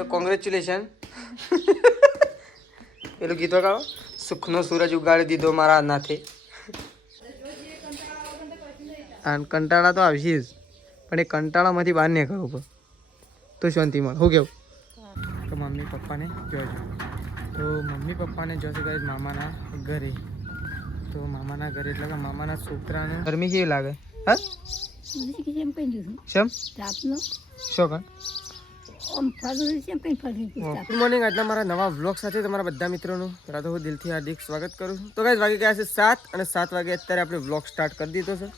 તો કોંગ્રેચ્યુલેશન. પેલું ગીતો ગાઓ, સુખનો સૂરજ ઉગાડી દીધો મારા હાથે. અને કંટાળા તો આવશે જ, પણ એ કંટાળામાંથી બહાર નીકળવું તો શાંતિ મળે. શું કેવું? તો મમ્મી પપ્પાને જોજો. તો મમ્મી પપ્પાને જોશે ગાઈસ મામાના ઘરે. તો મામાના ઘરે એટલે કે મામાના છોકરાને ગરમી કેવી લાગે? હા શેમ શું કર? Good morning. આજના મારા નવા વ્લોગ સાથે તમારા બધા મિત્રોનું પહેલાં તો હું દિલથી હાર્દિક સ્વાગત કરું છું. તો ગાઈસ વાગી ગયા છે 7 અને 7 વાગે અત્યારે આપણે વ્લોગ સ્ટાર્ટ કરી દીધો છે.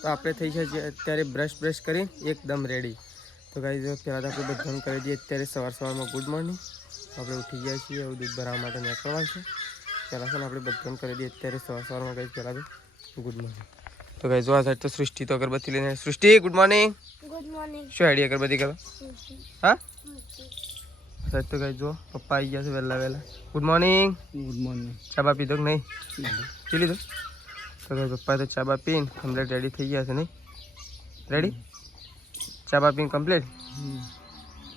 તો આપણે થઈ છે અત્યારે બ્રશ કરી એકદમ રેડી. તો ગાઈસ પહેલાં તો આપણે બધાને કરી દઈએ અત્યારે સવારમાં ગુડ મોર્નિંગ. આપણે ઉઠી ગયા છીએ, એવું દૂધ ભરાવવા માટે નીકળવાનું છે. પહેલાં છે ને આપણે બધાને કરી દઈએ અત્યારે સવારમાં ગાઈસ પહેલાં તો ગુડ મોર્નિંગ. તો ગાઈસ જો આ સાઈડ તો સૃષ્ટિ તો અગરબત્તી લઈને. સૃષ્ટિ ગુડ મોર્નિંગ. Good morning. શું આઈડિયા અગરબત્તી કરો? હા સાહેબ તો ગાઈસ જો પપ્પા આવી ગયા છે વહેલા. Good morning. Good morning. ચા બા પીધો કે નહીં? પી લીધો. તો ગાઈસ પપ્પા તો ચા બા પીને કમ્પ્લીટ રેડી થઈ ગયા છે. નહીં રેડી? ચા બા પીને કમ્પ્લીટ.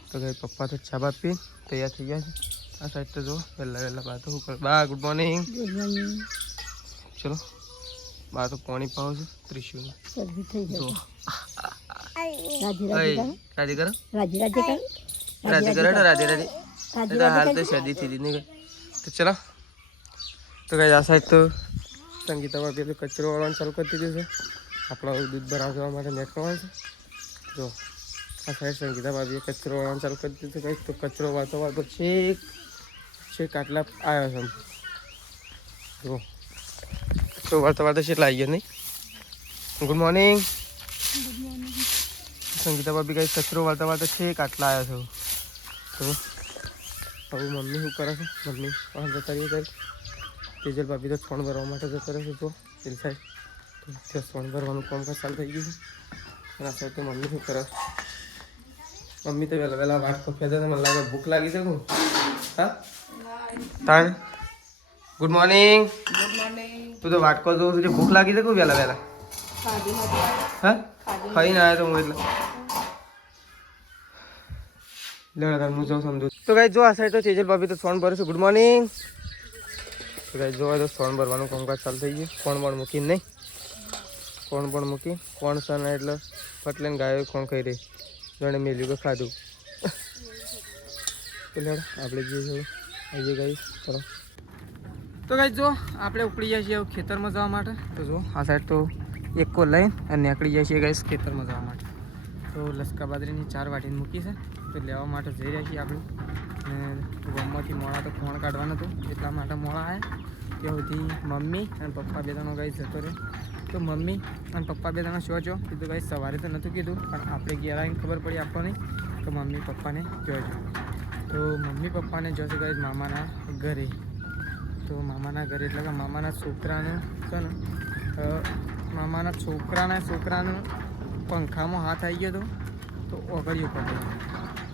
તો ગાઈસ પપ્પા તો ચા બા પીને તૈયાર થઈ ગયા છે. આ સાઈડ તો જો વહેલા બા તો શું કરે? બા ગુડ મોર્નિંગ. Good morning. ચલો બા તો પાણી પાવ છે. ત્રિશુલ જો રાજી કરો. રાજી કરો ને રાજી. હાલ તો શાદી થઈ નહીં. તો ચલો તો ગાઈસ આ સાઈડ તો સંગીતા ભાભી કચરો વાળવાનું ચાલુ કરી દીધું છે. આપણા દૂધ ભરાવવા માટે નીકળવાનું છે. જો આ સાઈડ સંગીતા ભાભીએ કચરો વાળવાનું ચાલુ કરી દીધું. કંઈક તો કચરો વાતો છેક આટલા આવ્યો છે. જો કચરો વાતો છેટલા આવી ગયો નહીં. Good morning. સંગીતા ભાભી કંઈક કચરો વાળતા છેક આટલા આવ્યા છે. તો હવે મમ્મી શું કરે છે? મમ્મી પાંચ જતા રહીએ કંઈક. તેજલ ભાભી તો છોણ ભરવા માટે જતો રહે છે. જો પેલી સાઈડ તો ત્યાં છોણ ભરવાનું કામકાજ ચાલુ થઈ ગયું છે. અને આ સાઈડ તો મમ્મી શું કરે? મમ્મી તો વહેલા વાટ કોફ્યા છે. મને લાગે ભૂખ લાગી છે. હા તાણ ગુડ મોર્નિંગ. Good morning. તું તો વાટકો જોઉં છું, ભૂખ લાગી છે. વહેલા હા ખાઈને આવ્યો તો હું એટલે હું જાઉં સમજુ. તો ગાઈસ જો આ સાઈડ તો તેજલ ભાભી તો સોન ભરે છે. Good morning. તો ગાઈસ જોવા તો સોન ભરવાનું કામકાજ ચાલુ થઈ ગયું. કોણ પણ મૂકીને નહીં, કોણ પણ મૂકી કોણ સન એટલે પટલે ગાયો કોણ ખાઈ રહી જાણે મેલ્યું કે ખાધું. એટલે આપણે જે આવીએ ગાઈસ ચલો. તો ગાઈસ જો આપણે ઉપડી જાય છીએ ખેતરમાં જવા માટે. તો જો આ સાઈડ તો એકો લઈને અને નીકળી જાય છે ગાઈસ ખેતરમાં જવા માટે. તો લસકા બાજરીની 4 વાટીને મૂકી છે. તો લેવા માટે જઈ રહ્યા છીએ આપણે. અને ગામમાંથી મોડા તો ખોણ કાઢવાનું હતું એટલા માટે મોડા આવ્યા. ત્યાં સુધી મમ્મી અને પપ્પા બે જણો ગાઈસ જતો રહ્યો. તો મમ્મી અને પપ્પા બે જણા શું છો કીધું ગાઈસ સવારે તો નહોતું કીધું, પણ આપણે ઘેર આવીને ખબર પડી આપણને તો મમ્મી પપ્પાને જોજો. તો મમ્મી પપ્પાને જોશે ગાઈસ મામાના ઘરે. તો મામાના ઘરે એટલે કે મામાના છોકરાનું છે ને મામાના છોકરાનું પંખામાં હાથ આવી ગયો હતો. તો ઓગળ્યું પડે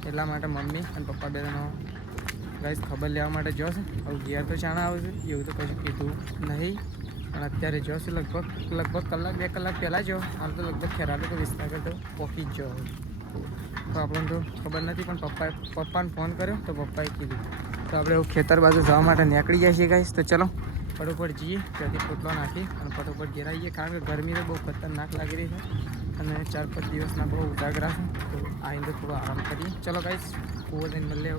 એટલા માટે મમ્મી અને પપ્પા બે જણો ગાઈસ ખબર લેવા માટે જોશે. હવે ઘેર તો ચાણા આવશે એવું તો કશું કીધું નહીં, પણ અત્યારે જોશે લગભગ કલાક 2 કલાક પહેલાં જો. હાલ તો લગભગ ખેરાલુ તો વિસ્તાર કરતો પહોંચી જ જો. તો આપણને તો ખબર નથી, પણ પપ્પાને ફોન કર્યો તો પપ્પાએ કીધું. તો આપણે ખેતર બાજુ જવા માટે નીકળી જાય છીએ ગાઈસ. તો ચલો ફટોફટ જઈએ, ત્યાંથી પોટલો નાખી અને ફટોફટ ઘેર આવીએ. કારણ કે ગરમી તો બહુ ખતરનાક લાગી રહી છે અને 4-5 દિવસના બહુ ઉજાગરા છે. તો આવીને તો થોડો આરામ કરીએ. ચલો ગાઈસ કૂવો જઈને મળીએ.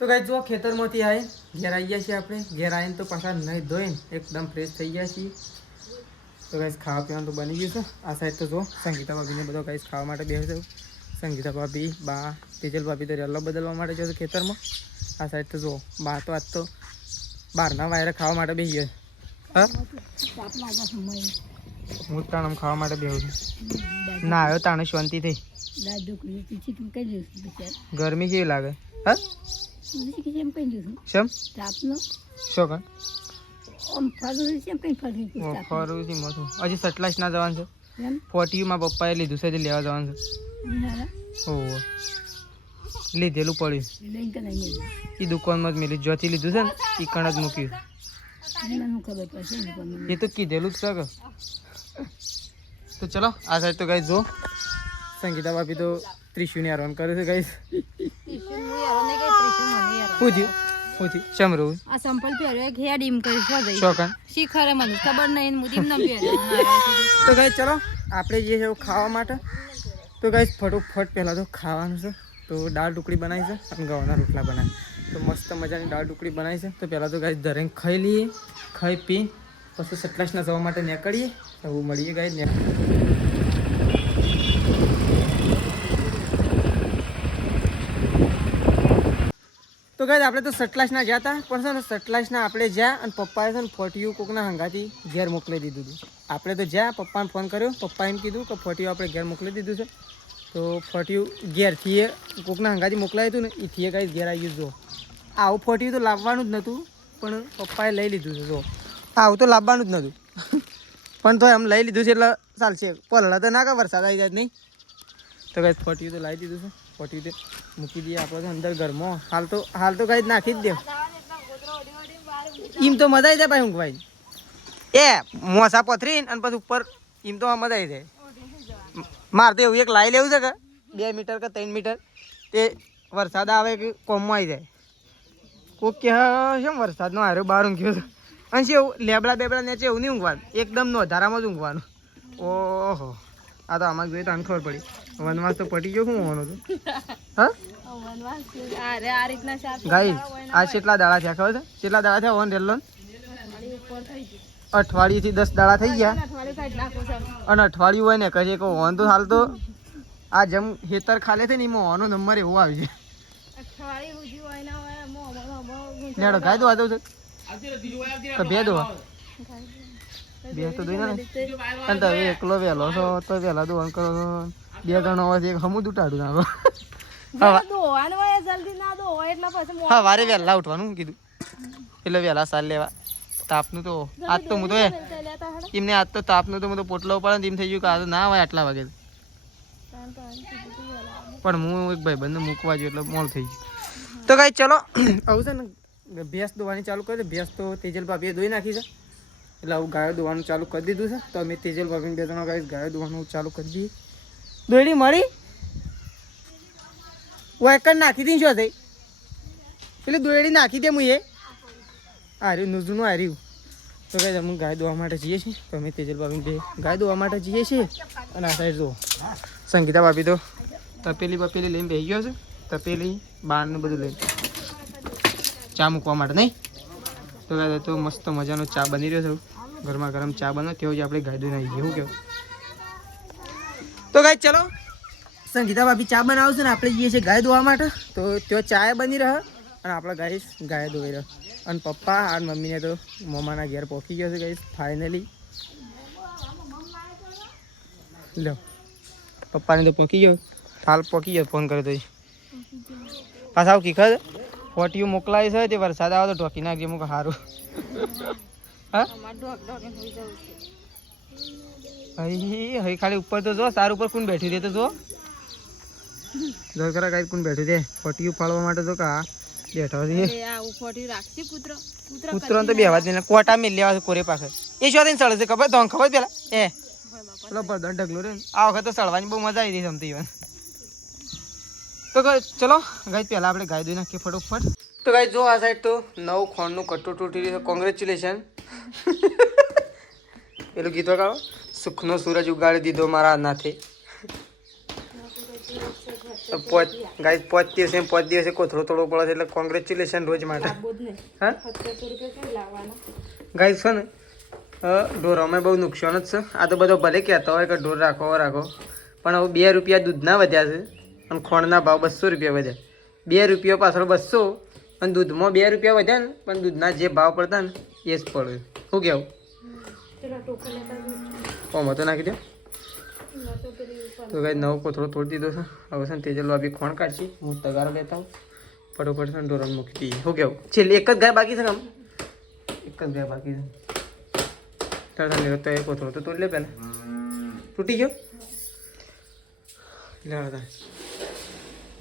તો ગાઈસ જો ખેતરમાંથી આવી ઘેર આવી ગયા છીએ આપણે. ઘેર આવીને તો પાછા નહીં ધોઈને એકદમ ફ્રેશ થઈ ગયા છીએ. તો ગાઈસ ખાવા પીવાનું તો બની ગયું છે. આ સાઈડ તો જો સંગીતા ભાભીને બધો ગાઈસ ખાવા માટે બેસે. સંગીતા ભાભી બા તેજલ ભાભી તો રેલો બદલવા માટે જશે ખેતરમાં. આ સાઈડ તો જો બા તો આજ તો બહારના વાયરે ખાવા માટે બેસી ગયો. હા હું તાણ ખાવા માટે બેહું છું. ના આવ્યો તાણે શાંતિ થઈ. ગરમી કેવી લાગે? હા શેમ શું કર ફરું છે મથું હજી સટલાસ ના જવાનું છે. 40 માં પપ્પાએ લીધું છે લેવા જવાનું છે. ઓહો લીધેલું પડ્યું એ દુકાનમાં જ મેલી જ્યોતિ લીધું છે ને એ કણ જ મૂક્યું. એ તો કીધેલું જ છે કે. તો ચલો આ સાઈડ તો ગાઈસ જો સંગીતા ભાભી તો ત્રિશુની આરામ કરે છે ગાઈસ. પૂછી ચમરું આ સંપલ પહેર્યો એક હેડ ઈમ કરી છો જઈ શોકન શીખરે મને ખબર નહીં મુદીમ ન પહેર્યો તો ગાઈસ ચલો આપણે જે છે ખાવા માટે તો ગાઈસ ફટોફટ પહેલાં તો ખાવાનું છે તો દાળ ઢોકળી બનાવી છે અને ગવાના રોટલા બનાવી તો મસ્ત મજાની દાળ ઢોકળી બનાવી છે તો પહેલાં તો ગાઈસ ધરેને ખાઈ લઈએ ખાઈ પી પછી સટલાસના જવા માટે નીકળીએ એવું મળીએ ગાઈસ તો ગાઈસ આપણે તો સટલાસના ગયા હતા પણ છે ને સટલાસના આપણે જ્યાં અને પપ્પાએ છે ને ફોટિયું કોકના હંગાથી ઘેર મોકલી દીધું હતું આપણે તો જ્યાં પપ્પાને ફોન કર્યો પપ્પા એમ કીધું કે ફોટિયું આપણે ઘેર મોકલી દીધું છે તો ફોટિયું ઘેરથી કોકના હંગાથી મોકલાયું હતું ને એથી ગાઈસ ઘેર આવી ગયું જો આવું ફોટિયું તો લાવવાનું જ નહોતું પણ પપ્પાએ લઈ લીધું છે જો આવું તો લાવવાનું જ નહોતું પણ તો એમ લઈ લીધું છે એટલે ચાલશે પલળા તો ના કે વરસાદ આવી જાય નહીં તો ગાઈસ ફોટિયું તો લાવી દીધું છે ફોટિયું તે મૂકી દઈએ આપણે તો અંદર ઘરમાં હાલ તો ગાઈસ નાખી જ દે એમ તો મજા આવી જાય ભાઈ ઊંઘવાઈ એ મોસા પથરીને અને પછી ઉપર એમ તો મજા આવી જાય મારે તો એવું એક લાવી લેવું છે કે 2 મીટર કે 3 મીટર તે વરસાદ આવે કે કોમમાં આવી જાય કોક કે કેમ વરસાદનો હારો બહાર ઊંઘ્યો છે અને શું લેબડા બેબડા નેચે એવું નહીં ઊંઘવાનું એકદમ નોધારામાં જ ઊંઘવાનું ઓહો આ તો આમાં જોઈએ તો આને ખબર પડી વનવાસ તો પટી ગયો શું હોવાનું હતું હા ગાઈ આ કેટલા દાડા થયા ખબર છે કેટલા દાડા થયા વન રેલો અઠવાડિયેથી 10 દાડા થઈ ગયા અને અઠવાડિયું હોય ને કહે કે હોન તો હાલ તો આ જેમ હેતર ખાલે છે ને એમાં હોનો નંબર એવો આવી જાય ગાય દો આ છે બે દો બે તો દઈ ને અને તમે એકલો વહેલો છો તો વહેલા દોવાનું કરો છો 2 જણો હોય એક હમું દૂટાડું નાખો હા વારે વહેલા ઉઠવાનું કીધું એટલે વહેલા સાલ લેવા તાપનું તો આજ તો હું તો એમને આજ તો તાપનું તો હું તો પોટલો ઉપાડે એમ થઈ ગયું કે આ તો ના હોય આટલા વાગે પણ હું એક ભાઈબંધને મૂકવા જોઈએ એટલે મોડ થઈ ગયું તો કાંઈ ચલો આવું છે ને ભેંસ દોવાની ચાલુ કરી દે ભેંસ તો તેજલ ભાભીએ દોઈ નાખી છે એટલે આવું ગાયો દોવાનું ચાલુ કરી દીધું છે તો અમે તેજલ ભાભીને 2 જણા ગાયો દોવાનું ચાલુ કરી દઈએ દોયડી મળી વાયકર નાખી દી શું થઈ પેલી દોયડી નાખી દે હું એ હાર્યું નુજનું હાર્યું તો કાંઈ અમે ગાય દોવા માટે જઈએ છીએ તો અમે તેજલ ભાભીને ગાય દોવા માટે જઈએ છીએ અને આ સાઈડ જુઓ સંગીતા ભાભી તો તપેલી લઈને બેસી ગયો છે તપેલી બારનું બધું લઈને ચા મૂકવા માટે નહીં તો તો મસ્ત મજાનો ચા બની રહ્યો છે ગરમા ગરમ ચા બનો તેવો જ આપણે ગાય દોઈને આવી એવું કેવું તો ગાય ચલો સંગીતા ભાભી ચા બનાવશે ને આપણે જઈએ છીએ ગાય દોવા માટે તો ત્યાં ચા બની રહે અને આપણે ગાય દોઈ રહે અને પપ્પા અને મમ્મીને તો મમ્માના ઘેર પહોંચી ગયો છે ગાઈસ ફાઇનલી લો પપ્પાને તો પહોંચી ગયો હાલ પહોંચી ગયો ફોન કર્યો તો પાછા આવું કીખર ફોટિયું મોકલાવી છે તે વરસાદ આવે તો ઢોકી નાખજે મુક સારું હા હઈ ખાલી ઉપર તો જો સારું ઉપર કોણ બેઠી દે તો જો ખરા કાંઈ કોણ બેઠું છે ફોટિયું ફાળવા માટે તો કા બેઠો છે પુત્ર તો બેવા દે કોટા મેં લેવા છે કોરે પાસે એ શું સળે છે ખબર તો ખબર પેલા એ પેલો બરદન ઢગલો રે આ વખત તો સળવાની બહુ મજા આવી રહી જમતી ઇવન તો ચલો ગાય પહેલાં આપણે ગાય દોઈ નાખીએ ફટોફટ તો ગાય જો આ સાઈડ તો 9 ખોણનું કટ્ટું તૂટી રહ્યું કોંગ્રેચ્યુલેશન પેલું ગીતો ગાઓ સુખનો સૂરજ ઉગાડી દીધો મારા હાથે પાંચ દિવસે કોથળો તોડવો પડે છે એટલે કોંગ્રેચ્યુલેશન રોજ માટે હા ગાય છે ને ઢોરોમાં બહુ નુકસાન જ છે આ તો બધો ભલે કહેતા હોય કે ઢોર રાખો પણ હવે 2 રૂપિયા દૂધના વધ્યા છે અને ખોણના ભાવ 200 રૂપિયા વધ્યા 2 રૂપિયા પાછળ 200 અને દૂધમાં 2 રૂપિયા વધ્યા ને પણ દૂધના જે ભાવ પડતા ને એ જ પડે શું કહેવું કોમો તો નાખી દો તો કઈ નવો કોથળો તોડી દીધો છે હવે છે ને તેજલ ભાભી ખોણ કાઢી હું તગારો લેતા હું ફટોફટ છે ઢોરણ મૂકી દઈએ શું કહેવું છેલ્લી એક જ ગાય બાકી છે એક જ ગાય બાકી છે લેવો તો એ કોથળો તો તોડી લે પહેલાં તૂટી ગયો લેવા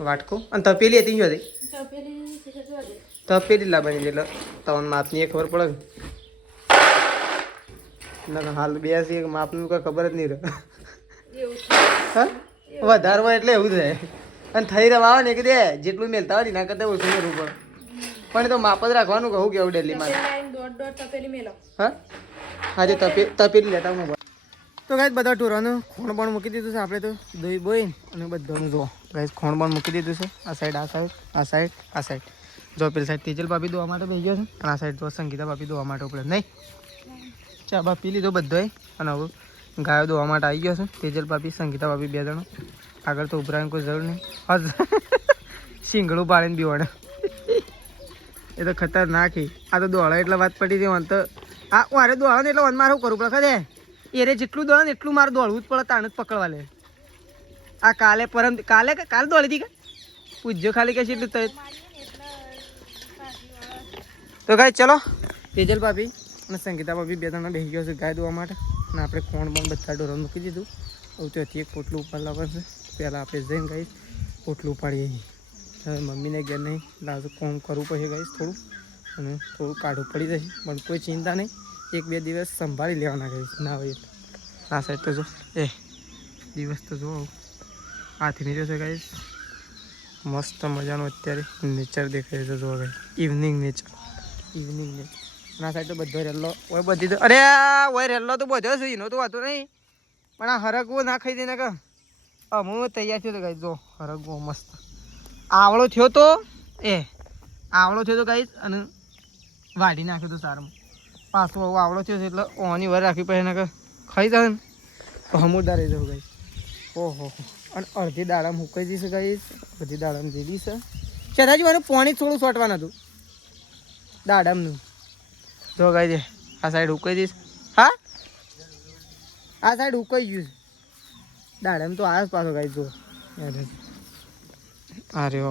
વાટકો અને તપેલી હતી શું હતી તપેલી લાવવાની એટલે તમને માપની ખબર પડે ના હાલ બે માપનું કોઈ ખબર જ નહીં રહે હા વધારે હોય એટલે એવું થાય અને થઈ રહેવા આવે ને કે દે જેટલું મેલતા હોય એના કરતાં ઓછું કરવું પડે પણ એ તો માપ જ રાખવાનું કહું કેવું ડેલી માં હા આજે તપેલી લેતા હું તો ગાઈસ બધા ટોરાનું ખોણ પણ મૂકી દીધું છે આપણે તો દોઈ બોઈ અને બધાનું જો ગાઈસ ખોણ પણ મૂકી દીધું છે આ સાઈડ જો પેલી સાઈડ તેજલ ભાભી દોવા માટે બેસી ગયા છે અને આ સાઈડ તો સંગીતા ભાભી દોવા માટે ઉપડે નહીં ચા બા પી લીધો બધોય અને હવે ગાયો દોવા માટે આવી ગયો છે તેજલ ભાભી સંગીતા ભાભી 2 જણો આગળ તો ઉભરાવાની કોઈ જરૂર નહીં હજ શીંગડું પાડીને બીવાડે એ તો ખતરનાક આ તો દોડા એટલે વાત પડી હતી તો આ મારે દોડા ને એટલે વન મારું કરવું પડે ખરે એરે જેટલું દોડે ને એટલું મારે દોડવું જ પડે તાણ જ પકડવા લે આ કાલે દોડી હતી કે પૂછજો ખાલી કે એટલું તો ગાય ચલો તેજલ ભાભી અને સંગીતા ભાભી 2 જણા બેસી ગયો છે ગાય દોવા માટે અને આપણે ખોણ પણ બધા ડોરા મૂકી દીધું હવે ત્યાંથી એક પોટલું ઉપર લાવવાનું છે પહેલાં આપણે જઈને ગાઈશ પોટલું ઉપાડીએ હવે મમ્મીને ઘેર નહીં લાજુ કોમ કરવું પડશે ગાઈશ થોડું અને થોડું કાઢવું પડી જશે પણ કોઈ ચિંતા નહીં 1-2 દિવસ સંભાળી લેવાના ગાઈશ ના હોય આ સાઈડ તો જો દિવસ તો જો હાથી નીકળ્યો છે ગાઈશ મસ્ત મજાનો અત્યારે નેચર દેખાય છે જો ગાઈશ ઇવનિંગ નેચર ના સાઈડ તો બધો રેલ્લો ઓય બધી તો અરે ઓય રેલ્લો તો બધો છે એનો તો વાતો નહીં પણ આ હરગવો ના ખાઈ દે ને કે હું તૈયાર થયો તો ગાઈશ જો હરગવો મસ્ત આવળો થયો તો ગાઈશ અને વાઢી નાખ્યો તો સારમાં પાછો આવળો થયો છે એટલે ઓની વાર રાખવી પડે ને કે ખાઈ જાય ને તો હમુરદાર રહી જવું ગાઈશ ઓહો અને અડધી દાડામાં હુકાઈ જઈશ ગાઈશ અડધી દાડામાં દીધી છે ચેતાજી મારું પાણી થોડું સોટવાનું હતું દાડામનું જો ગાઈ આ સાઈડ ઉકાઈ દઈશ હા આ સાઈડ ઉકાઈ ગયું છે દાડામ તો આવ્યો પાછો ગાઈ જો અરે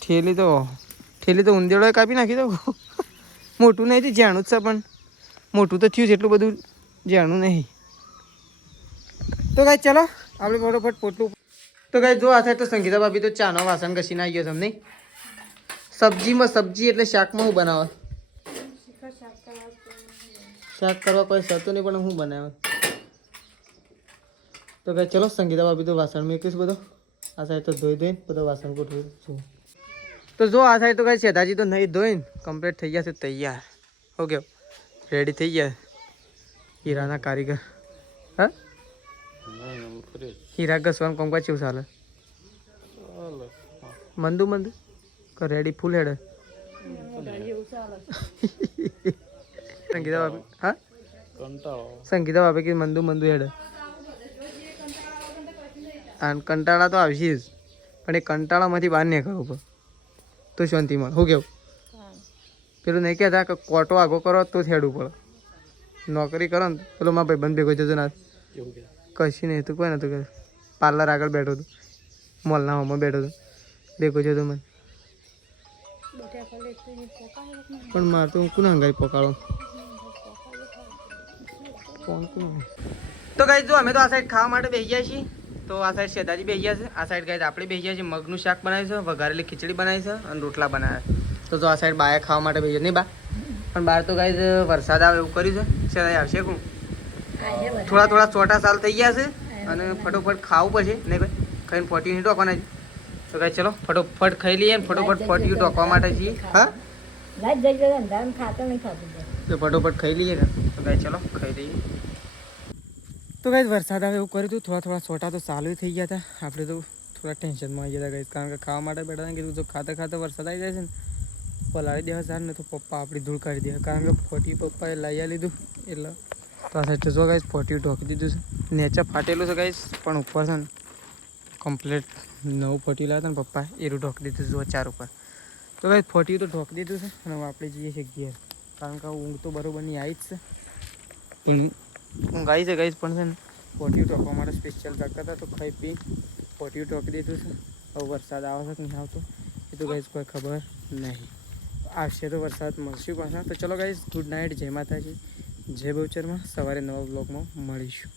ઠેલી તો ઊંધેડો કાપી નાખી દો મોટું નહીં થયું જાણું જ છે પણ મોટું તો થયું છે એટલું બધું જાણું નહીં તો ગાઈ ચલો આપણે ફટોફટ પોટલું તો ગાઈ જો આ સાઈડ તો સંગીતા ભાભી તો ચાનો વાસણ ઘસીને આવી ગયો તમને સબ્જી એટલે શાકમાં હું બનાવે શાક કરવા કોઈ સતું નહીં પણ હું બનાવે તો ગાઈ ચલો સંગીતા ભાભી તો વાસણ મૂકીશ બધો આ સાઈડ તો ધોઈને બધો વાસણ ગોઠવું છું તો જો આ સાઈડ તો ગાઈ શેતાજી તો નહીં ધોઈને કમ્પ્લીટ થઈ ગયા છે તૈયાર ઓકે રેડી થઈ ગયા હીરાના કારીગર હા હીરા ઘસવાનું કોમ કેવું ચાલે મંદુ કે રેડી ફૂલ હેડ સંગીતા ભાભી હા સંગીતા ભાભી કે મંદુ હેડ અને કંટાળા તો આવશે જ પણ એ કંટાળામાંથી બહાર નીકળવું પડે તો શાંતિ મળે શું કેવું પેલું નહીં કહેતા કે કોટો આગો કરો તો હેડવું પડે નોકરી કરો ને પેલો મારા ભાઈ બંધ ભેગો જજો ના કશી નહીં તું કોઈ નતું કે પાર્લર આગળ બેઠો હતું મોલના હોમાં બેઠો હતો ભેગો જતો મને પણ મારે તો કોને હંગાઈ પકાડો તો ગાઈસ જો અમે તો આ સાઈડ ખાવા માટે બેસી ગયા છીએ તો આ સાઈડ શેતાજી બેસી ગયા છે આ સાઈડ ગાઈસ આપણે બેસી ગયા છીએ મગનું શાક બનાવ્યું છે વઘારેલી ખીચડી બનાવી છે અને રોટલા બનાવ્યા તો આ સાઈડ બાએ ખાવા માટે બેસી નહીં બા પણ બહાર તો ગાઈસ વરસાદ આવે એવું કર્યું છે શેતાજી આવશે કોણ થોડા ચોટા સાલ થઈ ગયા છે અને ફટોફટ ખાવું પડશે નહીં ભાઈ ખાઈને 40 મિનિટ ટોકવાના છે તો ગાઈસ ચલો ફટોફટ ખાઈ લઈએ ને ફટોફટ 40 ટોકવા માટે છીએ હા તો ફટોફટ ખાઈ લઈએ ને તો ગાઈસ ચલો ખાઈ લઈએ તો ગાઈસ વરસાદ આવે એવું કર્યું હતું થોડા છોટા તો ચાલુ થઈ ગયા હતા આપણે તો થોડા ટેન્શનમાં આવી ગયા હતા ગાઈસ કારણ કે ખાવા માટે બેઠા ને કીધું જો ખાતા વરસાદ આવી જાય છે ને પલાળી દેવા સારું ને તો પપ્પા આપણી ધૂળ કાઢી દે કારણ કે 40 પપ્પાએ લાવી લીધું એટલે તો આ સાઈડ જો ગાઈસ 40 ઢોકી દીધું છે નેચા ફાટેલું છે ગાઈસ પણ ઉપર છે ને કમ્પ્લીટ નવું 40 લાવ્યા હતા ને પપ્પા એરું ઢોકી દીધું જો 4 ઉપર તો ગાઈસ 40 તો ઢોકી દીધું છે અને હવે આપણે જઈએ છીએ ઘેર કારણ કે ઊંઘ તો બરોબરની આવી જ છે ઊંઘ આવી છે ગાઈસ પણ છે ને 40 ઢોકવા માટે સ્પેશિયલ જગતા હતા તો ખાઈ પી 40 ઢોકી દીધું છે હવે વરસાદ આવે છે કે નહીં આવતો એ તો ગાઈસ કોઈ ખબર નહીં આવશે તો વરસાદ મળશે પાછા તો ચલો ગાઈસ ગુડ નાઇટ જય માતાજી જય બહુચરમાં સવારે નવા બ્લોગમાં મળીશું